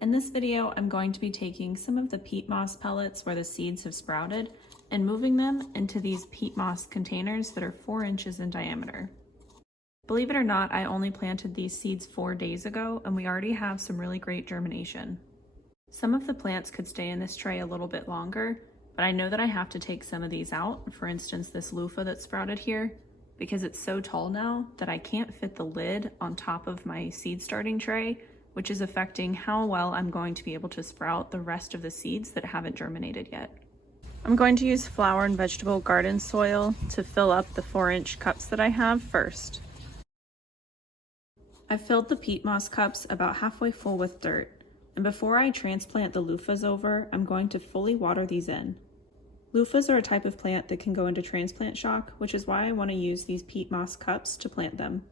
In this video, I'm going to be taking some of the peat moss pellets where the seeds have sprouted and moving them into these peat moss containers that are 4 inches in diameter. Believe it or not, I only planted these seeds 4 days ago and we already have some really great germination. Some of the plants could stay in this tray a little bit longer, but I know that I have to take some of these out, for instance this loofah that sprouted here, because it's so tall now that I can't fit the lid on top of my seed starting tray, which is affecting how well I'm going to be able to sprout the rest of the seeds that haven't germinated yet. I'm going to use flower and vegetable garden soil to fill up the 4-inch cups that I have first. I've filled the peat moss cups about halfway full with dirt, and before I transplant the loofahs over, I'm going to fully water these in. Loofahs are a type of plant that can go into transplant shock, which is why I want to use these peat moss cups to plant them.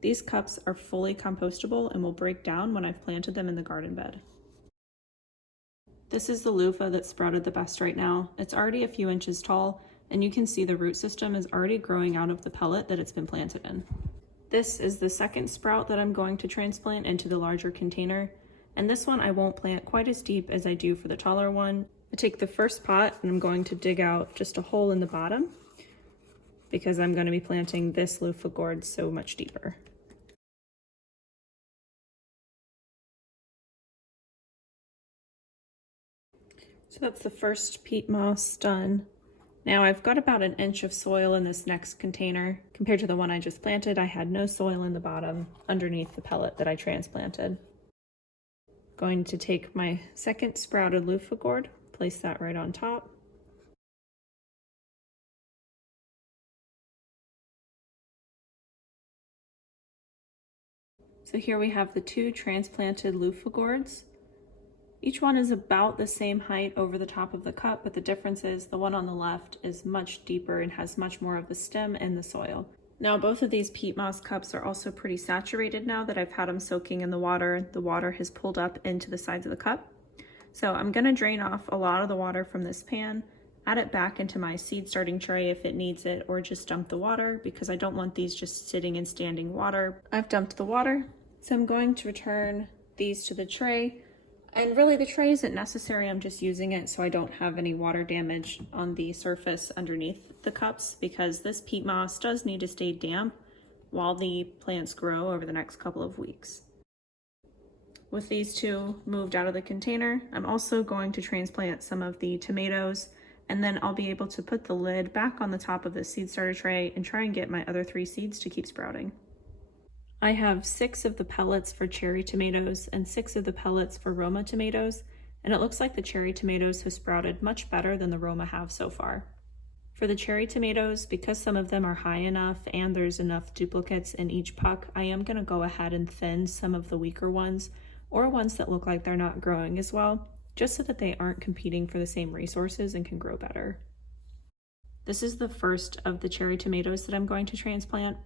These cups are fully compostable and will break down when I've planted them in the garden bed. This is the loofah that sprouted the best right now. It's already a few inches tall, and you can see the root system is already growing out of the pellet that it's been planted in. This is the second sprout that I'm going to transplant into the larger container, and this one I won't plant quite as deep as I do for the taller one. I take the first pot and I'm going to dig out just a hole in the bottom because I'm going to be planting this loofah gourd so much deeper. So that's the first peat moss done. Now I've got about 1 inch of soil in this next container. Compared to the one I just planted, I had no soil in the bottom underneath the pellet that I transplanted. Going to take my second sprouted loofah gourd, place that right on top. So here we have the 2 transplanted loofah gourds. Each one is about the same height over the top of the cup, but the difference is the one on the left is much deeper and has much more of the stem in the soil. Now both of these peat moss cups are also pretty saturated now that I've had them soaking in the water. The water has pulled up into the sides of the cup. So I'm going to drain off a lot of the water from this pan, add it back into my seed starting tray if it needs it, or just dump the water because I don't want these just sitting in standing water. I've dumped the water, so I'm going to return these to the tray. And really the tray isn't necessary, I'm just using it so I don't have any water damage on the surface underneath the cups because this peat moss does need to stay damp while the plants grow over the next couple of weeks. With these 2 moved out of the container, I'm also going to transplant some of the tomatoes, and then I'll be able to put the lid back on the top of the seed starter tray and try and get my other 3 seeds to keep sprouting. I have 6 of the pellets for cherry tomatoes and 6 of the pellets for Roma tomatoes, and it looks like the cherry tomatoes have sprouted much better than the Roma have so far. For the cherry tomatoes, because some of them are high enough and there's enough duplicates in each puck, I am going to go ahead and thin some of the weaker ones, or ones that look like they're not growing as well, just so that they aren't competing for the same resources and can grow better. This is the first of the cherry tomatoes that I'm going to transplant.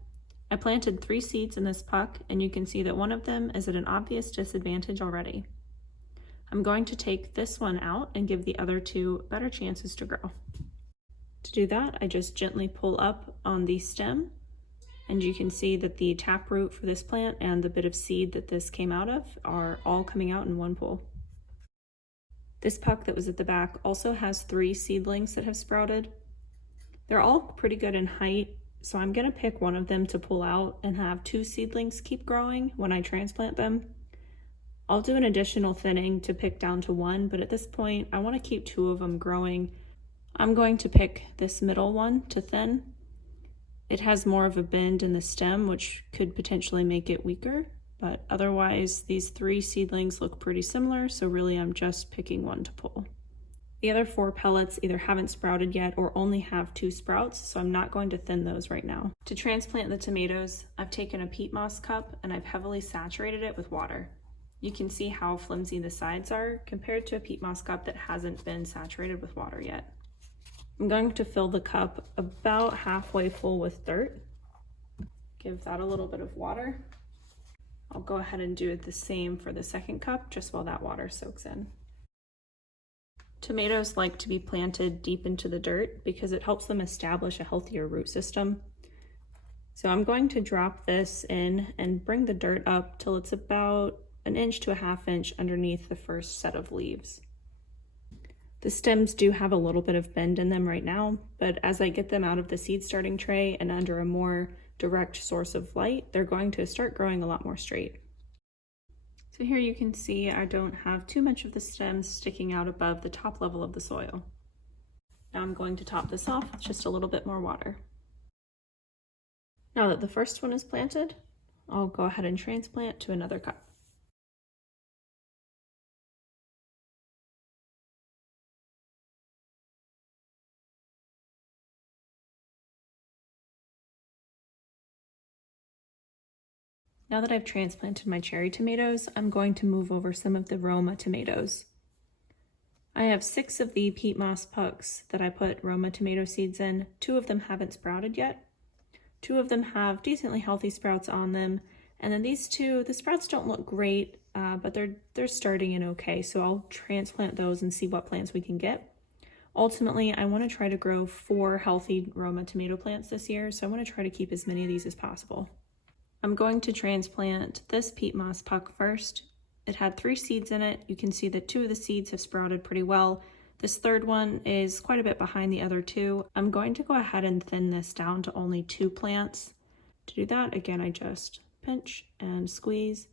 I planted 3 seeds in this puck, and you can see that one of them is at an obvious disadvantage already. I'm going to take this one out and give the other 2 better chances to grow. To do that, I just gently pull up on the stem, and you can see that the taproot for this plant and the bit of seed that this came out of are all coming out in one pull. This puck that was at the back also has 3 seedlings that have sprouted. They're all pretty good in height, so I'm going to pick one of them to pull out and have 2 seedlings keep growing when I transplant them. I'll do an additional thinning to pick down to 1, but at this point I want to keep 2 of them growing. I'm going to pick this middle one to thin. It has more of a bend in the stem, which could potentially make it weaker, but otherwise these 3 seedlings look pretty similar, so really I'm just picking one to pull. The other 4 pellets either haven't sprouted yet or only have 2 sprouts, so I'm not going to thin those right now. To transplant the tomatoes, I've taken a peat moss cup and I've heavily saturated it with water. You can see how flimsy the sides are compared to a peat moss cup that hasn't been saturated with water yet. I'm going to fill the cup about halfway full with dirt. Give that a little bit of water. I'll go ahead and do the same for the second cup just while that water soaks in. Tomatoes like to be planted deep into the dirt because it helps them establish a healthier root system. So I'm going to drop this in and bring the dirt up till it's about an inch to a half inch underneath the first set of leaves. The stems do have a little bit of bend in them right now, but as I get them out of the seed starting tray and under a more direct source of light, they're going to start growing a lot more straight. So here you can see I don't have too much of the stems sticking out above the top level of the soil. Now I'm going to top this off with just a little bit more water. Now that the first one is planted, I'll go ahead and transplant to another cup. Now that I've transplanted my cherry tomatoes, I'm going to move over some of the Roma tomatoes. I have 6 of the peat moss pucks that I put Roma tomato seeds in. 2 of them haven't sprouted yet. 2 of them have decently healthy sprouts on them. And then these 2, the sprouts don't look great, but they're starting in okay. So I'll transplant those and see what plants we can get. Ultimately, I want to try to grow 4 healthy Roma tomato plants this year. So I want to try to keep as many of these as possible. I'm going to transplant this peat moss puck first. It had 3 seeds in it. You can see that 2 of the seeds have sprouted pretty well. This third one is quite a bit behind the other 2. I'm going to go ahead and thin this down to only 2 plants. To do that, again, I just pinch and squeeze.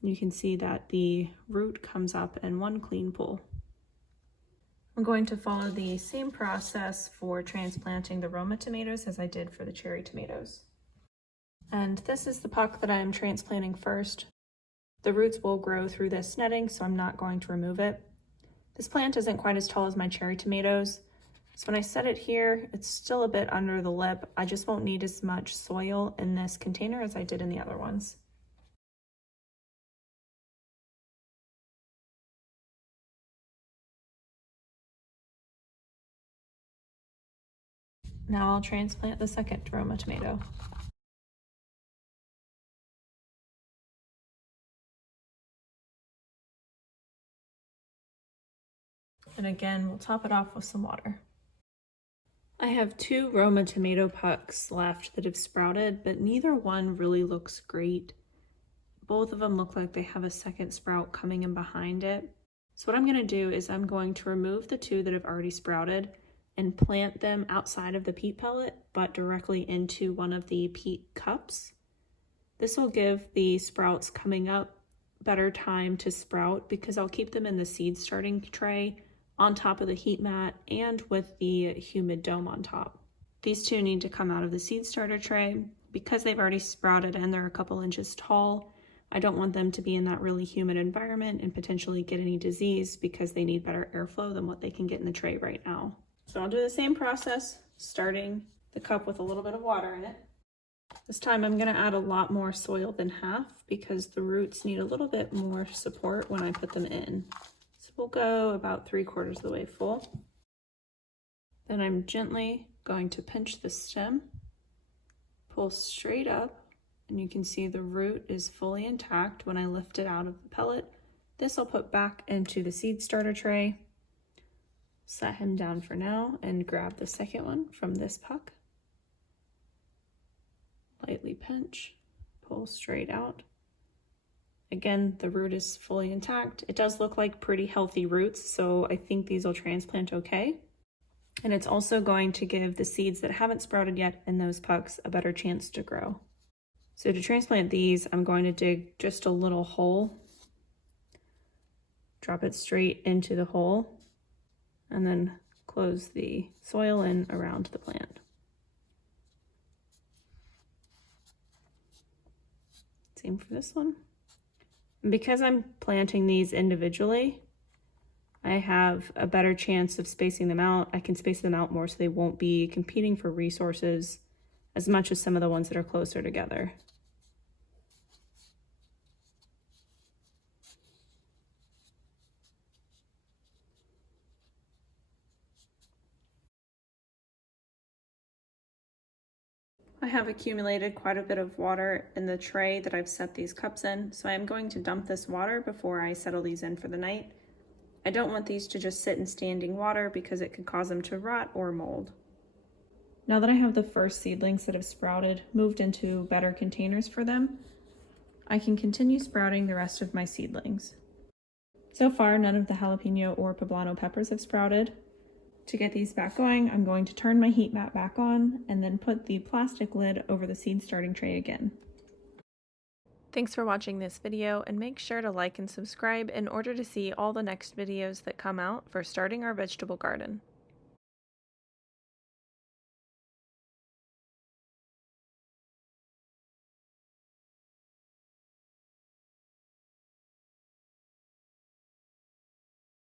You can see that the root comes up in one clean pull. I'm going to follow the same process for transplanting the Roma tomatoes as I did for the cherry tomatoes. And this is the puck that I am transplanting first. The roots will grow through this netting, so I'm not going to remove it. This plant isn't quite as tall as my cherry tomatoes, so when I set it here, it's still a bit under the lip. I just won't need as much soil in this container as I did in the other ones. Now I'll transplant the second Roma tomato. And again, we'll top it off with some water. I have 2 Roma tomato pucks left that have sprouted, but neither one really looks great. Both of them look like they have a second sprout coming in behind it. So what I'm going to do is I'm going to remove the 2 that have already sprouted and plant them outside of the peat pellet, but directly into one of the peat cups. This will give the sprouts coming up better time to sprout because I'll keep them in the seed starting tray on top of the heat mat and with the humid dome on top. These 2 need to come out of the seed starter tray. Because they've already sprouted and they're a couple inches tall, I don't want them to be in that really humid environment and potentially get any disease because they need better airflow than what they can get in the tray right now. So I'll do the same process, starting the cup with a little bit of water in it. This time I'm going to add a lot more soil than half because the roots need a little bit more support when I put them in. So we'll go about 3/4 of the way full. Then I'm gently going to pinch the stem, pull straight up, and you can see the root is fully intact when I lift it out of the pellet. This I'll put back into the seed starter tray. Set him down for now and grab the second one from this puck. Lightly pinch, pull straight out. Again, the root is fully intact. It does look like pretty healthy roots, so I think these will transplant okay. And it's also going to give the seeds that haven't sprouted yet in those pucks a better chance to grow. So to transplant these, I'm going to dig just a little hole, drop it straight into the hole, and then close the soil in around the plant. Same for this one. And because I'm planting these individually, I have a better chance of spacing them out. I can space them out more so they won't be competing for resources as much as some of the ones that are closer together. I have accumulated quite a bit of water in the tray that I've set these cups in, so I am going to dump this water before I settle these in for the night. I don't want these to just sit in standing water because it could cause them to rot or mold. Now that I have the first seedlings that have sprouted moved into better containers for them, I can continue sprouting the rest of my seedlings. So far, none of the jalapeno or poblano peppers have sprouted. To get these back going, I'm going to turn my heat mat back on and then put the plastic lid over the seed starting tray again. Thanks for watching this video, and make sure to like and subscribe in order to see all the next videos that come out for starting our vegetable garden.